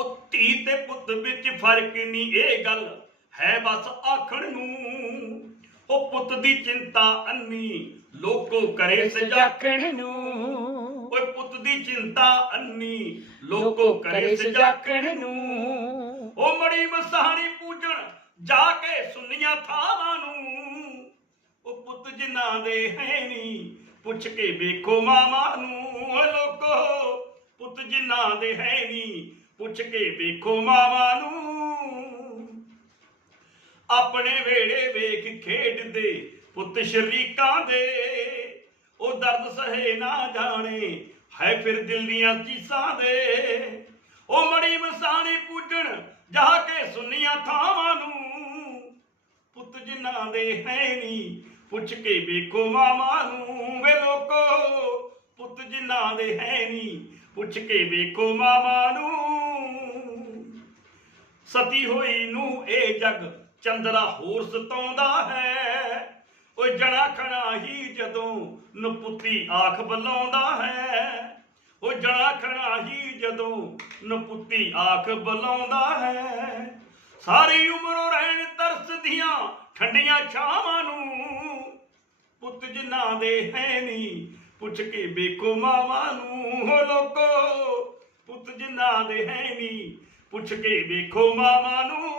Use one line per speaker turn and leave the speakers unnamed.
ਉਹ ਧੀ ਤੇ ਪੁੱਤ ਵਿੱਚ ਫ਼ਰਕ ਨਹੀਂ ਇਹ ਗੱਲ ਹੈ ਬਸ ਆਖਣ ਨੂੰ। ਉਹ ਪੁੱਤ ਦੀ ਚਿੰਤਾ ਅੰਨੀ ਲੋਕੋ ਕਰੇ ਸਜਾ।
ਸਜਾਕਣ ਨੂੰ।
ਓਏ ਪੁੱਤ ਦੀ ਚਿੰਤਾ ਅੰਨੀ ਲੋਕੋ ਕਰੇ ਸਜਾਕਣ ਨੂੰ। ਉਹ ਮੜੀ ਮਸਾਣੀ ਪੂਜਣ ਜਾ ਕੇ ਸੁੰਨੀਆਂ ਥਾਵਾਂ ਨੂੰ। ਉਹ ਪੁੱਤ ਜਿਨ੍ਹਾਂ ਦੇ ਹੈ ਨਹੀਂ ਪੁੱਛ ਕੇ ਵੇਖੋ ਮਾਮਾ ਨੂੰ। ਓ ਲੋਕੋ ਪੁੱਤ ਜਿਨ੍ਹਾਂ ਦੇ ਹੈ ਨਹੀਂ ਪੁੱਛ ਕੇ ਵੇਖੋ ਮਾਮਾ ਨੂੰ। ਆਪਣੇ ਵੇੜੇ ਵੇਖ ਖੇਡਦੇ ਪੁੱਤ ਸ਼ਰੀਕਾਂ ਦੇ। ਉਹ ਦਰਦ ਸਹੇ ਨਾ ਜਾਣੇ ਹੈ ਫਿਰ ਦਿਲ ਦੀਆਂ ਚੀਸਾਂ ਦੇ। ਉਹ ਮੜੀ ਮਸਾਣੀ ਪੂਜਣ ਜਾ ਕੇ ਸੁਨੀਆਂ ਥਾਵਾਂ ਨੂੰ। ਪੁੱਤ ਜਿਨ੍ਹਾਂ ਦੇ ਹੈ ਨਹੀਂ ਪੁੱਛ ਕੇ ਵੇਖੋ ਮਾਮਾ ਨੂੰ। ਵੇ ਲੋਕੋ, ਪੁੱਤ ਜਿਨ੍ਹਾਂ ਦੇ ਹੈ ਨਹੀਂ ਪੁੱਛ ਕੇ ਵੇਖੋ ਮਾਮਾ ਨੂੰ। ਸਤੀ ਹੋਈ ਨੂੰ ਇਹ ਜਗ ਚੰਦਰਾ ਹੋਰ ਸਤਾਉਂਦਾ ਹੈ। ਉਹ ਜਣਾ ਖਣਾ ਹੀ ਜਦੋਂ ਨਪੁੱਤੀ ਆਖ ਬੁਲਾਉਂਦਾ ਹੈ। ਉਹ ਜਣਾ ਖਣਾ ਹੀ ਜਦੋਂ ਨਪੁੱਤੀ ਆਖ ਬੁਲਾਉਂਦਾ ਹੈ। ਸਾਰੀ ਉਮਰ ਉਹ ਰਹਿਣ ਤਰਸਦੀਆਂ ਠੰਡੀਆਂ ਛਾਵਾਂ ਨੂੰ ਪੁੱਤ ਜਿਨ੍ਹਾਂ ਦੇ ਹੈ ਨਹੀਂ ਪੁੱਛ ਕੇ ਬੇਕੋ ਮਾਵਾਂ ਨੂੰ। ਹੋ ਲੋਕੋ, ਪੁੱਤ ਜਿਨ੍ਹਾਂ ਦੇ ਹੈ ਨਹੀਂ ਪੁੱਛ ਕੇ ਵੇਖੋ ਮਾਮਾ ਨੂੰ।